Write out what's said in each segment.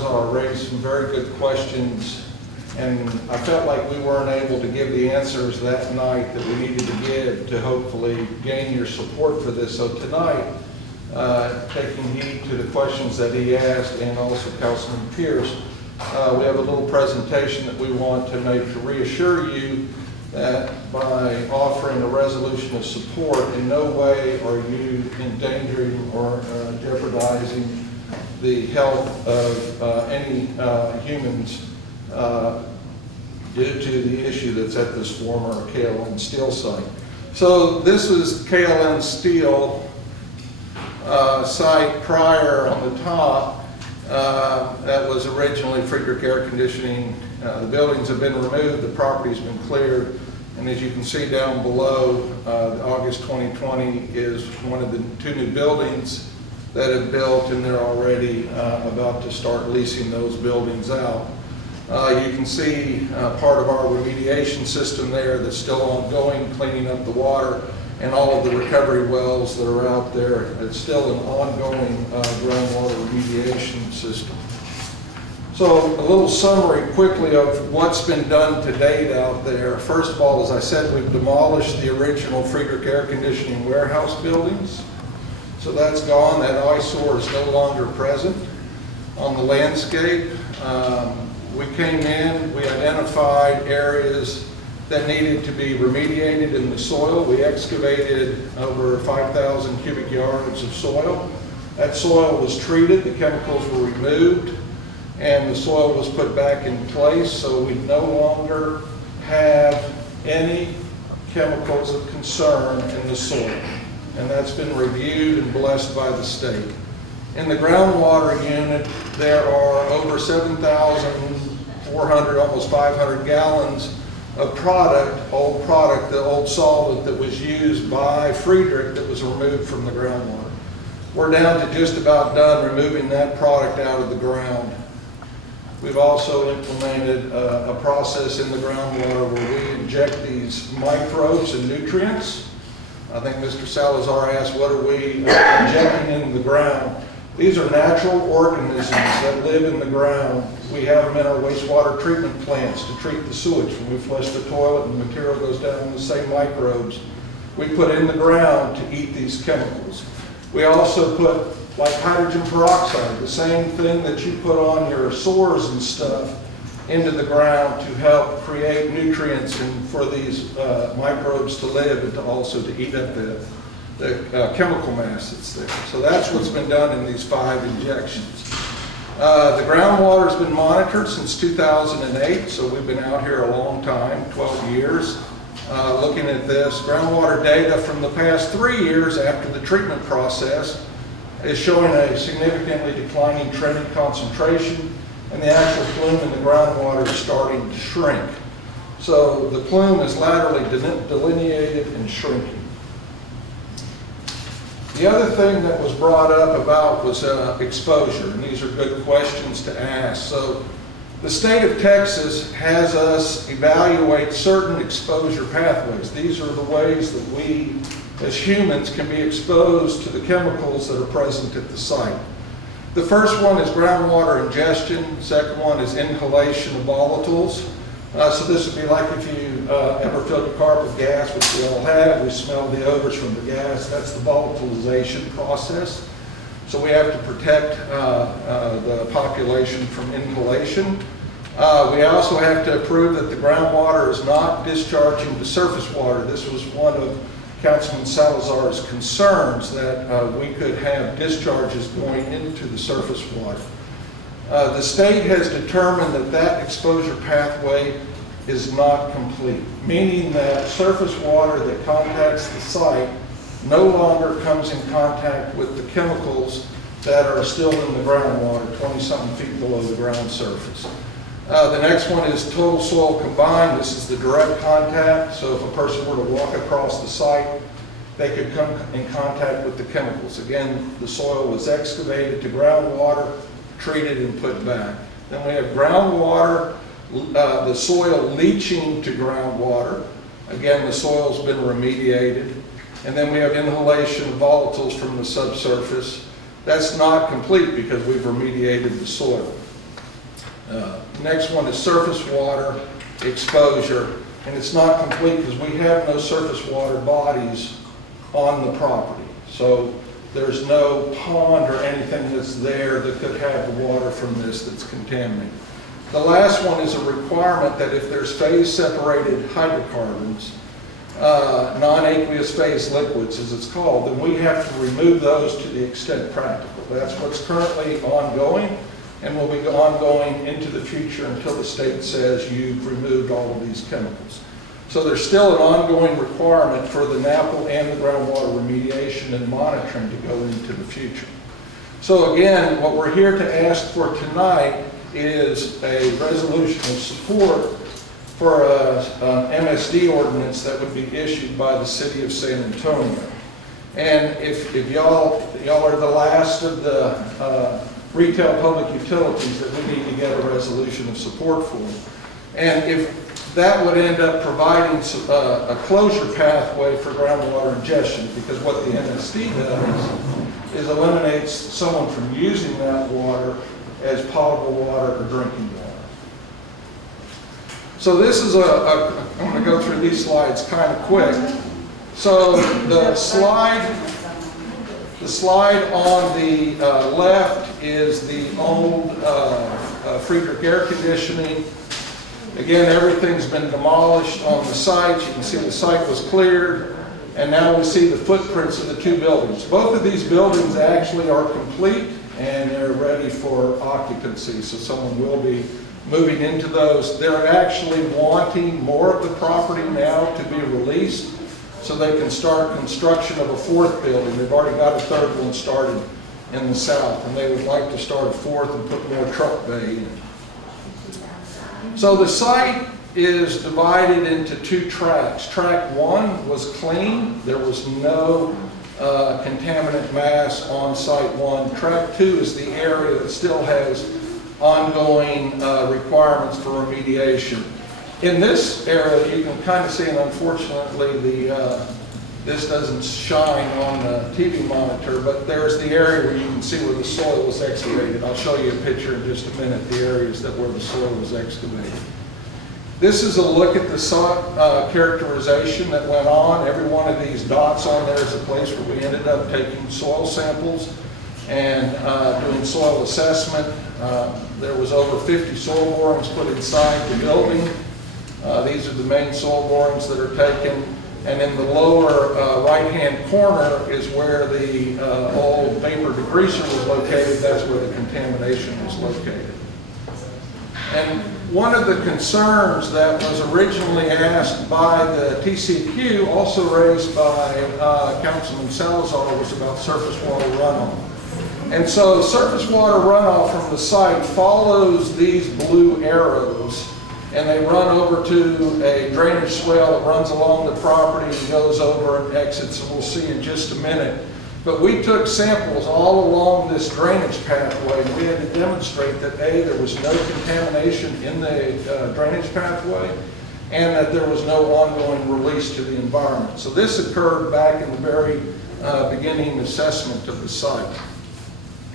Salazar raised some very good questions, and I felt like we weren't able to give the answers that night that we needed to give to hopefully gain your support for this. So tonight, taking heed to the questions that he asked, and also Councilman Pierce, we have a little presentation that we want to make to reassure you that by offering a resolution of support, in no way are you endangering or jeopardizing the health of any humans due to the issue that's at this former KLN Steel site. So this is KLN Steel site prior on the top. That was originally Friedrich Air Conditioning. The buildings have been removed, the property's been cleared, and as you can see down below, August 2020 is one of the 2 new buildings that have built, and they're already about to start leasing those buildings out. You can see part of our remediation system there that's still ongoing, cleaning up the water, and all of the recovery wells that are out there. It's still an ongoing groundwater remediation system. So a little summary quickly of what's been done to date out there. First of all, as I said, we've demolished the original Friedrich Air Conditioning warehouse buildings. So that's gone. That eyesore is no longer present on the landscape. We came in, we identified areas that needed to be remediated in the soil. We excavated over 5,000 cubic yards of soil. That soil was treated, the chemicals were removed, and the soil was put back in place, so we no longer have any chemicals of concern in the soil. And that's been reviewed and blessed by the state. In the groundwater unit, there are over 7,400, almost 500 gallons of product, the old solvent that was used by Friedrich that was removed from the groundwater. We're down to just about done removing that product out of the ground. We've also implemented a process in the groundwater where we inject these microbes and nutrients. I think Mr. Salazar asked, what are we injecting in the ground? These are natural organisms that live in the ground. We have them in our wastewater treatment plants to treat the sewage. When we flush the toilet and the material goes down, the same microbes we put in the ground to eat these chemicals. We also put, like hydrogen peroxide, the same thing that you put on your sores and stuff, into the ground to help create nutrients and for these microbes to live and to also to eat up the chemical mass that's there. So that's what's been done in these 5 injections. The groundwater has been monitored since 2008, so we've been out here a long time, 12 years, looking at this. Groundwater data from the past 3 years after the treatment process is showing a significantly declining trending concentration, and the actual plume in the groundwater is starting to shrink. So the plume is laterally delineated and shrinking. The other thing that was brought up about was exposure, and these are good questions to ask. So the state of Texas has us evaluate certain exposure pathways. These are the ways that we as humans can be exposed to the chemicals that are present at the site. The first one is groundwater ingestion. Second one is inhalation of volatiles. So this would be like if you ever filled your car with gas, which we all have. We smell the odors from the gas. That's the volatilization process. So we have to protect the population from inhalation. We also have to prove that the groundwater is not discharging to surface water. This was one of Councilman Salazar's concerns, that we could have discharges going into the surface water. The state has determined that that exposure pathway is not complete, meaning that surface water that contacts the site no longer comes in contact with the chemicals that are still in the groundwater, 20-something feet below the ground surface. The next one is total soil combined. This is the direct contact. So if a person were to walk across the site, they could come in contact with the chemicals. Again, the soil was excavated to groundwater, treated and put back. Then we have groundwater, the soil leaching to groundwater. Again, the soil's been remediated. And then we have inhalation of volatiles from the subsurface. That's not complete because we've remediated the soil. Next one is surface water exposure, and it's not complete because we have no surface water bodies on the property. So there's no pond or anything that's there that could have the water from this that's contaminated. The last one is a requirement that if there's phase-separated hydrocarbons, non-aqueous phase liquids as it's called, then we have to remove those to the extent practical. That's what's currently ongoing and will be ongoing into the future until the state says you've removed all of these chemicals. So there's still an ongoing requirement for the NAPL and the groundwater remediation and monitoring to go into the future. So again, what we're here to ask for tonight is a resolution of support for an MSD ordinance that would be issued by the city of San Antonio. And if y'all are the last of the retail public utilities that we need to get a resolution of support for. And if that would end up providing a closure pathway for groundwater ingestion, because what the MSD does is eliminates someone from using that water as potable water or drinking water. So this is I'm going to go through these slides kind of quick. So the slide on the left is the old Friedrich air conditioning. Again, everything's been demolished on the site. You can see the site was cleared, and now we see the footprints of the two buildings. Both of these buildings actually are complete and they're ready for occupancy, so someone will be moving into those. They're actually wanting more of the property now to be released so they can start construction of a fourth building. They've already got a third one started in the south, and they would like to start a fourth and put more truck bay in. So the site is divided into two tracks. Track one was clean. There was no contaminant mass on site one. Track two is the area that still has ongoing requirements for remediation. In this area, you can kind of see, and unfortunately this doesn't shine on the TV monitor, but there's the area where you can see where the soil was excavated. I'll show you a picture in just a minute, the areas where the soil was excavated. This is a look at the soil characterization that went on. Every one of these dots on there is a place where we ended up taking soil samples and doing soil assessment. There was over 50 soil borings put inside the building. These are the main soil borings that are taken. And in the lower right-hand corner is where the old vapor degreaser was located. That's where the contamination was located. And one of the concerns that was originally asked by the TCQ, also raised by Councilman Salazar, was about surface water runoff. And so surface water runoff from the site follows these blue arrows, and they run over to a drainage swale that runs along the property and goes over and exits, and we'll see in just a minute. But we took samples all along this drainage pathway, and we had to demonstrate that A, there was no contamination in the drainage pathway, and that there was no ongoing release to the environment. So this occurred back in the very beginning assessment of the site.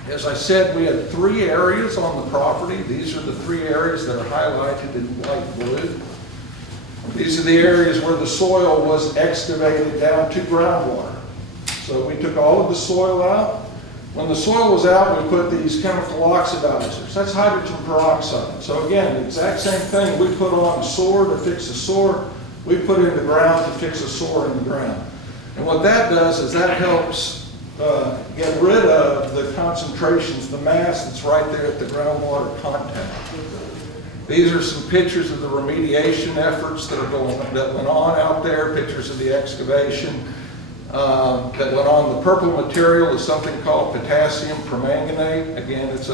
As I said, we had 3 areas on the property. These are the 3 areas that are highlighted in light blue. These are the areas where the soil was excavated down to groundwater. So we took all of the soil out. When the soil was out, we put these chemical oxidizers. That's hydrogen peroxide. So again, the exact same thing. We put on a sore to fix a sore. We put in the ground to fix a sore in the ground. And what that does is that helps get rid of the concentrations, the mass that's right there at the groundwater contact. These are some pictures of the remediation efforts that went on out there, pictures of the excavation that went on. The purple material is something called potassium permanganate. Again, it's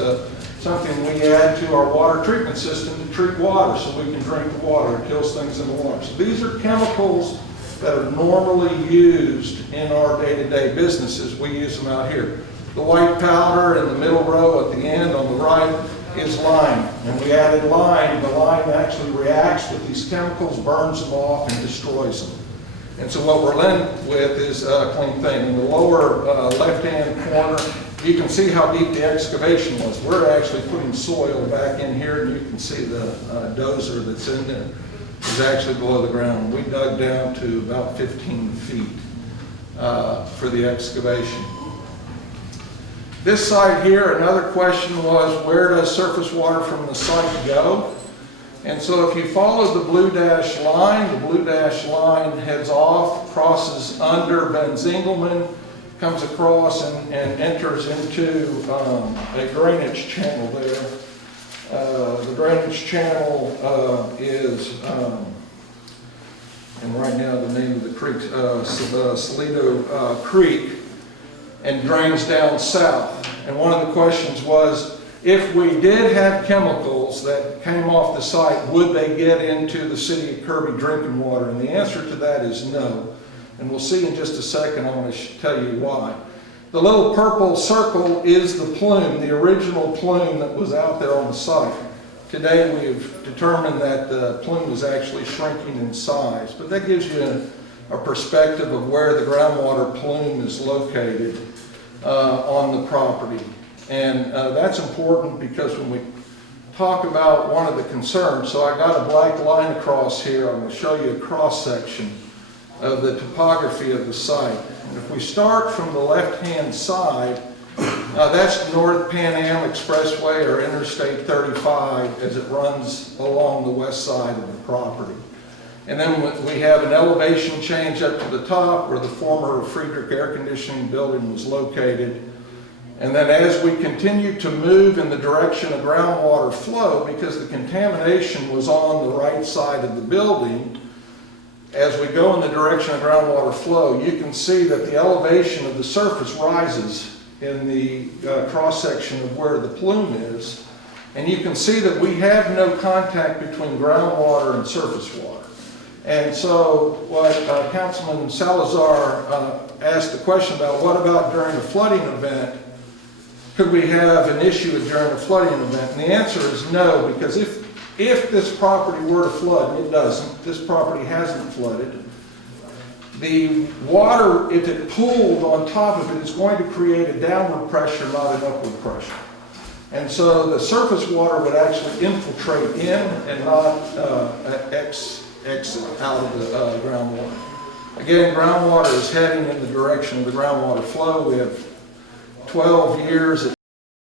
something we add to our water treatment system to treat water so we can drink the water. It kills things in the water. So these are chemicals that are normally used in our day-to-day businesses. We use them out here. The white powder in the middle row at the end on the right is lime. And we added lime. The lime actually reacts with these chemicals, burns them off, and destroys them. And so what we're left with is a clean thing. In the lower left-hand corner you can see how deep the excavation was. We're actually putting soil back in here, and you can see the dozer that's in there is actually below the ground. We dug down to about 15 feet for the excavation. This site here, another question was, where does surface water from the site go? And so if you follow the blue dashed line, the blue dashed line heads off, crosses under Ben Zingelman, comes across and enters into a drainage channel there. The drainage channel is, and right now the name of the creek, Salito Creek, and drains down south. And one of the questions was, if we did have chemicals that came off the site, would they get into the city of Kirby drinking water? And the answer to that is no. And we'll see in just a second. I want to tell you why. The little purple circle is the plume, the original plume that was out there on the site. Today we've determined that the plume is actually shrinking in size, but that gives you a perspective of where the groundwater plume is located on the property. And that's important because when we talk about one of the concerns, so I got a black line across here. I'm going to show you a cross section of the topography of the site. And if we start from the left-hand side, that's North Pan Am Expressway or Interstate 35 as it runs along the west side of the property. And then we have an elevation change up to the top where the former Friedrich Air Conditioning building was located. And then as we continue to move in the direction of groundwater flow, because the contamination was on the right side of the building, as we go in the direction of groundwater flow, you can see that the elevation of the surface rises in the cross-section of where the plume is. And you can see that we have no contact between groundwater and surface water. And so what Councilman Salazar asked the question about, what about during a flooding event? Could we have an issue during a flooding event? And the answer is no, because if this property were to flood, and it doesn't, this property hasn't flooded, the water, if it pooled on top of it, is going to create a downward pressure, not an upward pressure. And so the surface water would actually infiltrate in and not exit out of the groundwater. Again, groundwater is heading in the direction of the groundwater flow. We have 12 years at